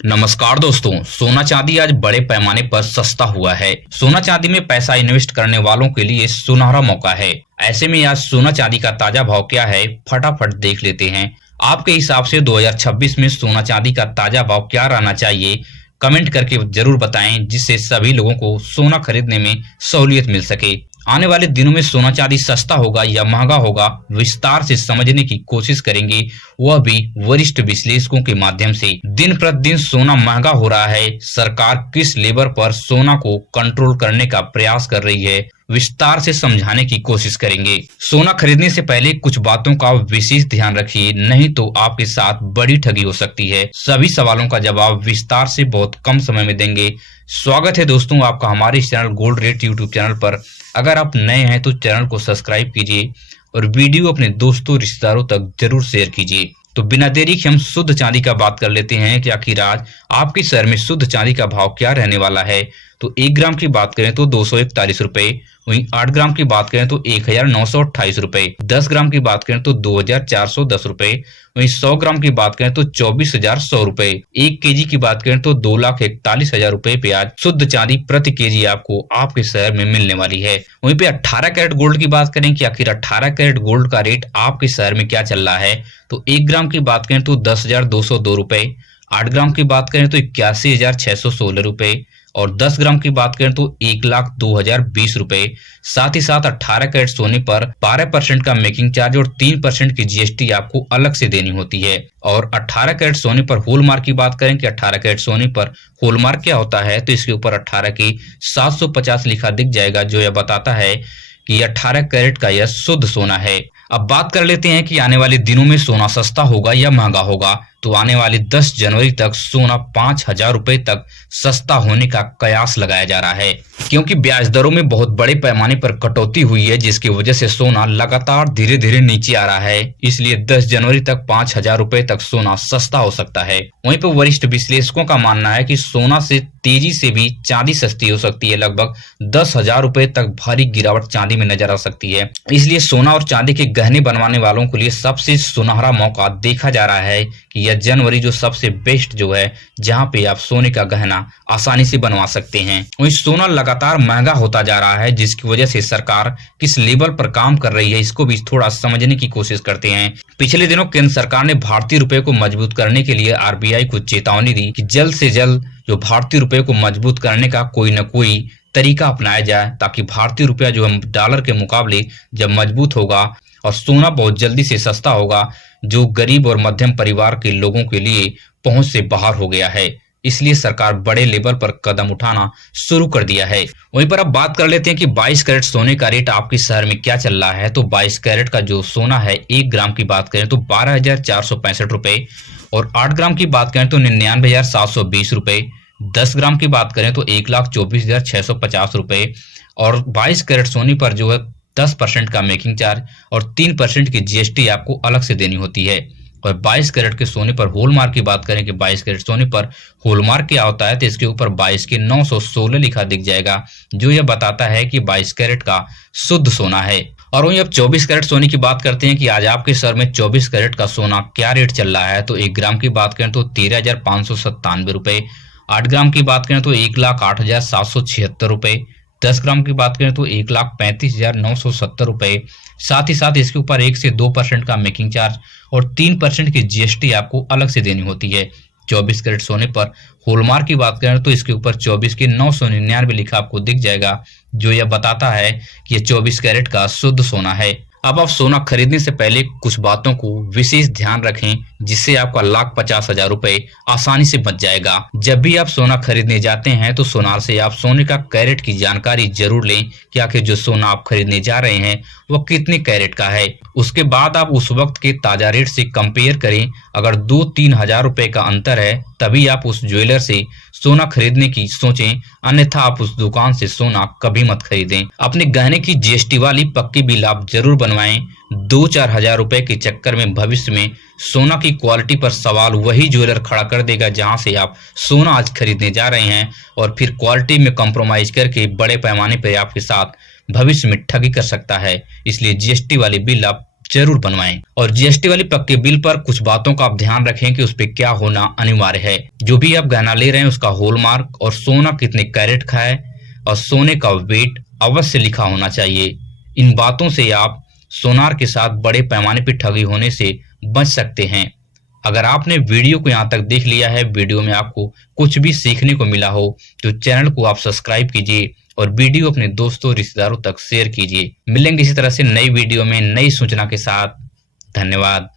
नमस्कार दोस्तों, सोना चांदी आज बड़े पैमाने पर सस्ता हुआ है। सोना चांदी में पैसा इन्वेस्ट करने वालों के लिए सुनहरा मौका है। ऐसे में आज सोना चांदी का ताजा भाव क्या है, फटाफट देख लेते हैं। आपके हिसाब से 2026 में सोना चांदी का ताजा भाव क्या रहना चाहिए, कमेंट करके जरूर बताएं, जिससे सभी लोगों को सोना खरीदने में सहूलियत मिल सके। आने वाले दिनों में सोना चांदी सस्ता होगा या महंगा होगा, विस्तार से समझने की कोशिश करेंगे, वह भी वरिष्ठ विश्लेषकों के माध्यम से। दिन प्रतिदिन सोना महंगा हो रहा है। सरकार किस लेवल पर सोना को कंट्रोल करने का प्रयास कर रही है, विस्तार से समझाने की कोशिश करेंगे। सोना खरीदने से पहले कुछ बातों का विशेष ध्यान रखिए, नहीं तो आपके साथ बड़ी ठगी हो सकती है। सभी सवालों का जवाब विस्तार से बहुत कम समय में देंगे। स्वागत है दोस्तों आपका हमारे इस channel gold rate YouTube channel पर। अगर आप नए हैं तो चैनल को सब्सक्राइब कीजिए और वीडियो अपने दोस्तों रिश्तेदारों तक जरूर शेयर कीजिए। तो बिना देरी के हम शुद्ध चांदी का बात कर लेते हैं कि आखिर आज आपके शहर में शुद्ध चांदी का भाव क्या रहने वाला है। तो 1 ग्राम की बात करें तो 241 रुपए, वहीं 8 ग्राम की बात करें तो 1928 रुपए, 10 ग्राम की बात करें तो 2410 रुपए, वहीं 100 ग्राम की बात करें तो 24,100 रुपए, 1 केजी की बात करें तो 2,41,000 रुपए पे आज शुद्ध चांदी प्रति केजी आपको आपके शहर में मिलने वाली है। वहीं पे 18 कैरेट गोल्ड की बात करें कि आखिर 18 कैरेट गोल्ड का रेट आपके शहर में क्या चल रहा है। तो 1 ग्राम की बात करें तो 10,202 रुपए, 8 ग्राम की बात करें तो 81,616 रुपए और 10 ग्राम की बात करें तो 1,02,020 रुपए। साथ ही साथ 18 कैरेट सोने पर 12% का मेकिंग चार्ज और 3% की जीएसटी आपको अलग से देनी होती है। और 18 कैरेट सोने पर हॉलमार्क की बात करें कि 18 कैरेट सोने पर हॉलमार्क क्या होता है, तो इसके ऊपर 18 की 750 लिखा दिख जाएगा, जो यह बताता है कि 18 कैरेट का यह शुद्ध सोना है। अब बात कर लेते हैं कि आने वाले दिनों में सोना सस्ता होगा या महंगा होगा। तो आने वाले 10 जनवरी तक सोना 5,000 रुपए तक सस्ता होने का कयास लगाया जा रहा है, क्योंकि ब्याज दरों में बहुत बड़े पैमाने पर कटौती हुई है, जिसकी वजह से सोना लगातार धीरे धीरे नीचे आ रहा है। इसलिए 10 जनवरी तक 5,000 रुपए तक सोना सस्ता हो सकता है। वहीं पर वरिष्ठ विश्लेषकों का मानना है कि सोना से तेजी से भी चांदी सस्ती हो सकती है। लगभग 10,000 रुपए तक भारी गिरावट चांदी में नजर आ सकती है। इसलिए सोना और चांदी के गहने बनवाने वालों के लिए सबसे सुनहरा मौका देखा जा रहा है कि यह जनवरी जो सबसे बेस्ट जो है, जहां पे आप सोने का गहना आसानी से बनवा सकते हैं। वहीं सोना लगातार महंगा होता जा रहा है, जिसकी वजह से सरकार किस लेवल पर काम कर रही है, इसको भी थोड़ा समझने की कोशिश करते हैं। पिछले दिनों केंद्र सरकार ने भारतीय रुपए को मजबूत करने के लिए आरबीआई को चेतावनी दी कि जल्द से जल्द जो भारतीय रुपए को मजबूत करने का कोई न कोई तरीका अपनाया जाए, ताकि भारतीय रुपया जो है डॉलर के मुकाबले जब मजबूत होगा और सोना बहुत जल्दी से सस्ता होगा, जो गरीब और मध्यम परिवार के लोगों के लिए पहुंच से बाहर हो गया है। इसलिए सरकार बड़े लेवल पर कदम उठाना शुरू कर दिया है। वहीं पर अब बात कर लेते हैं कि 22 कैरेट सोने का रेट आपके शहर में क्या चल रहा है। तो 22 कैरेट का जो सोना है, 1 ग्राम की बात करें तो 12,465 रुपए और 8 ग्राम की बात करें तो 99,720 रुपए, 10 ग्राम की बात करें तो 1,24,650 रुपए और 22 कैरेट सोने पर जो है 10% का मेकिंग चार्ज और 3% की जीएसटी आपको अलग से देनी होती है। और 22 कैरेट के सोने पर हॉलमार्क की बात करें कि 22 कैरेट सोने पर हॉलमार्क क्या होता है, तो इसके ऊपर 22 के 916 लिखा दिख जाएगा, जो यह बताता है कि 22 कैरेट का शुद्ध सोना है। और वहीं अब 24 कैरेट सोने की बात करते हैं कि आज आपके शहर में 24 कैरेट का सोना क्या रेट चल रहा है। तो 1 ग्राम की बात करें तो 13,597 रुपए, 8 ग्राम की बात करें तो 1,08,776 रुपए, 10 ग्राम की बात करें तो 1,35,970 रुपए। साथ ही साथ इसके ऊपर 1 से 2% का मेकिंग चार्ज और 3% की जीएसटी आपको अलग से देनी होती है। 24 कैरेट सोने पर हॉलमार्क की बात करें तो इसके ऊपर 24 के 999 लिखा आपको दिख जाएगा, जो यह बताता है कि यह 24 कैरेट का शुद्ध सोना है। अब आप सोना खरीदने से पहले कुछ बातों को विशेष ध्यान रखें, जिससे आपका 1,50,000 रुपए आसानी से बच जाएगा। जब भी आप सोना खरीदने जाते हैं तो सोनार से आप सोने का कैरेट की जानकारी जरूर लें कि आखिर जो सोना आप खरीदने जा रहे हैं वो कितने कैरेट का है। उसके बाद आप उस वक्त के ताजा रेट से कंपेयर करें। अगर 2-3 हजार रुपए का अंतर है, तभी आप उस ज्वेलर से सोना खरीदने की सोचें, अन्यथा आप उस दुकान से सोना कभी मत खरीदें। अपने गहने की जीएसटी वाली पक्की बिल आप जरूर बनवाएं। 2-4 हजार रुपए के चक्कर में भविष्य में सोना की क्वालिटी पर सवाल वही ज्वेलर खड़ा कर देगा जहां से आप सोना आज खरीदने जा रहे हैं, और फिर क्वालिटी में कॉम्प्रोमाइज करके बड़े पैमाने पर आपके साथ भविष्य में ठगी कर सकता है। इसलिए जीएसटी वाली बिल आप जरूर बनवाएं। और जीएसटी वाली पक्के बिल पर कुछ बातों का आप ध्यान रखें कि उस पे क्या होना अनिवार्य है। जो भी आप गहना ले रहे हैं उसका हॉलमार्क और सोना कितने कैरेट का है और सोने का वेट अवश्य लिखा होना चाहिए। इन बातों से आप सोनार के साथ बड़े पैमाने पर ठगी होने से बच सकते हैं। अगर आपने वीडियो को यहाँ तक देख लिया है, वीडियो में आपको कुछ भी सीखने को मिला हो तो चैनल को आप सब्सक्राइब कीजिए और वीडियो अपने दोस्तों रिश्तेदारों तक शेयर कीजिए। मिलेंगे इसी तरह से नई वीडियो में नई सूचना के साथ। धन्यवाद।